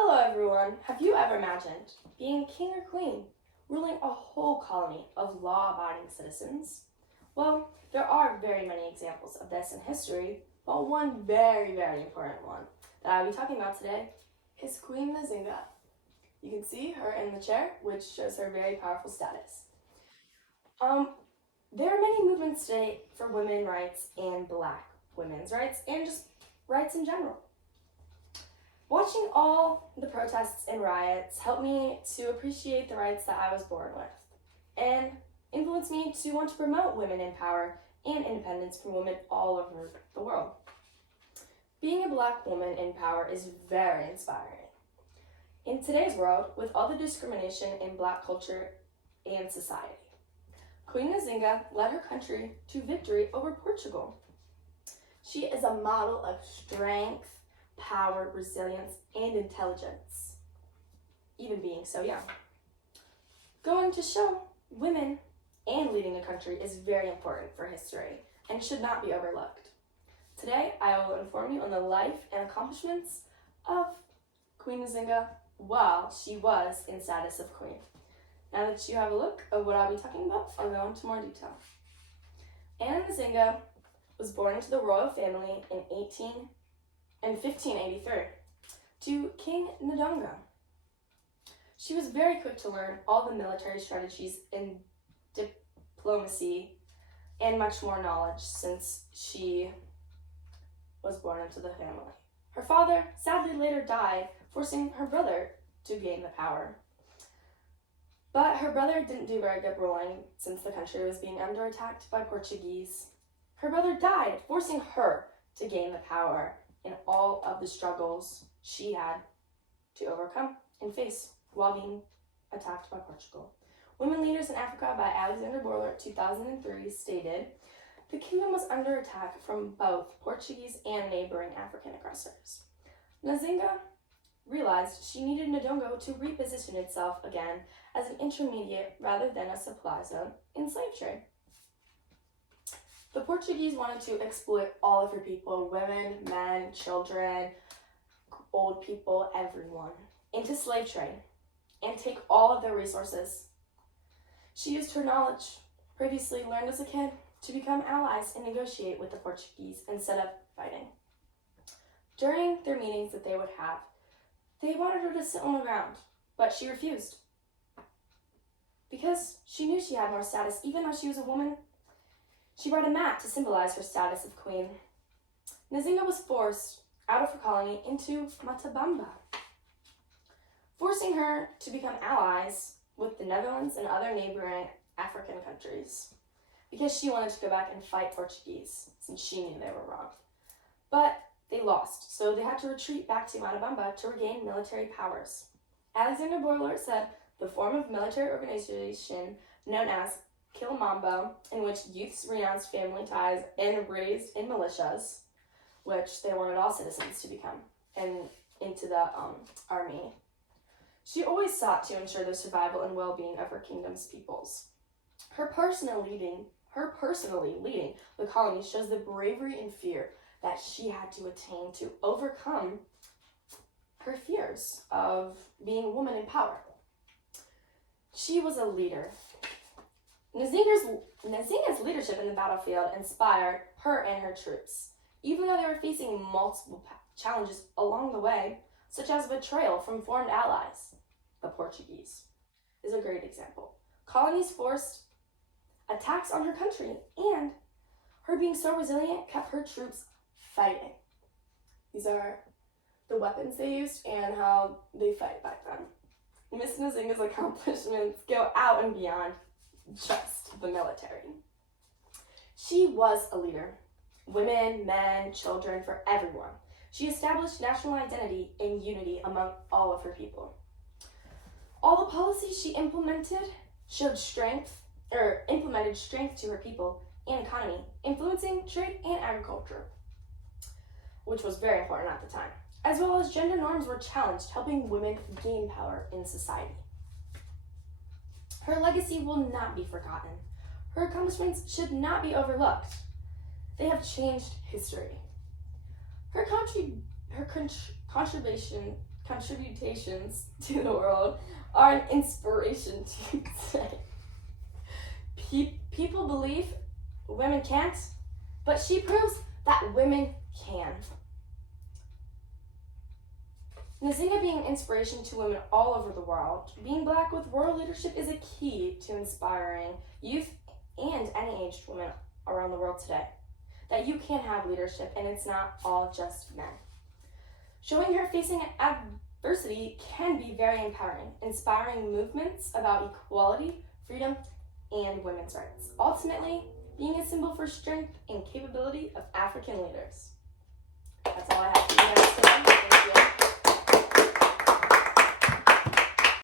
Hello everyone. Have you ever imagined being king or queen, ruling a whole colony of law-abiding citizens? Well, there are very many examples of this in history, but one very, very important one that I'll be talking about today is Queen Nzinga. You can see her in the chair, which shows her very powerful status. There are many movements today for women's rights and Black women's rights and just rights in general. Watching all the protests and riots helped me to appreciate the rights that I was born with and influenced me to want to promote women in power and independence for women all over the world. Being a Black woman in power is very inspiring. In today's world, with all the discrimination in Black culture and society, Queen Nzinga led her country to victory over Portugal. She is a model of strength, power, resilience, and intelligence, even being so young. Going to show women and leading a country is very important for history and should not be overlooked. Today, I will inform you on the life and accomplishments of Queen Nzinga while she was in status of queen. Now that you have a look of what I'll be talking about, I'll go into more detail. Anna Nzinga was born into the royal family in 1583 to King Ndonga. She was very quick to learn all the military strategies and diplomacy and much more knowledge since she was born into the family. Her father sadly later died, forcing her brother to gain the power. But her brother didn't do very good ruling since the country was being under attack by Portuguese. Her brother died, forcing her to gain the power in all of the struggles she had to overcome and face while being attacked by Portugal. Women Leaders in Africa by Alexander Boiler, 2003, stated, "The kingdom was under attack from both Portuguese and neighboring African aggressors. Nzinga realized she needed Ndongo to reposition itself again as an intermediate rather than a supply zone in slave trade. The Portuguese wanted to exploit all of her people, women, men, children, old people, everyone, into slave trade and take all of their resources. She used her knowledge, previously learned as a kid, to become allies and negotiate with the Portuguese instead of fighting. During their meetings that they would have, they wanted her to sit on the ground, but she refused. Because she knew she had more status, even though she was a woman, she brought a mat to symbolize her status of queen. Nzinga was forced out of her colony into Matabamba, forcing her to become allies with the Netherlands and other neighboring African countries because she wanted to go back and fight Portuguese since she knew they were wrong. But they lost, so they had to retreat back to Matabamba to regain military powers. Alexander Boiler said the form of military organization known as Kilmambo, in which youths renounced family ties and raised in militias, which they wanted all citizens to become, and into the army. She always sought to ensure the survival and well-being of her kingdom's peoples. Her personally leading the colony shows the bravery and fear that she had to attain to overcome her fears of being a woman in power. She was a leader. Nzinga's leadership in the battlefield inspired her and her troops, even though they were facing multiple challenges along the way, such as betrayal from former allies. The Portuguese is a great example. Colonies forced attacks on her country, and her being so resilient kept her troops fighting. These are the weapons they used and how they fight back then. Miss Nzinga's accomplishments go out and beyond just the military. She was a leader. Women, men, children, for everyone. She established national identity and unity among all of her people. All the policies she implemented implemented strength to her people and economy, influencing trade and agriculture, which was very important at the time, as well as gender norms were challenged, helping women gain power in society. Her legacy will not be forgotten. Her accomplishments should not be overlooked. They have changed history. Her country Her contributions to the world are an inspiration to today. People believe women can't, but she proves that women can. Nzinga being an inspiration to women all over the world, being Black with world leadership is a key to inspiring youth and any aged women around the world today. That you can have leadership and it's not all just men. Showing her facing adversity can be very empowering, inspiring movements about equality, freedom, and women's rights. Ultimately, being a symbol for strength and capability of African leaders. That's all I have for you guys today. Thank you.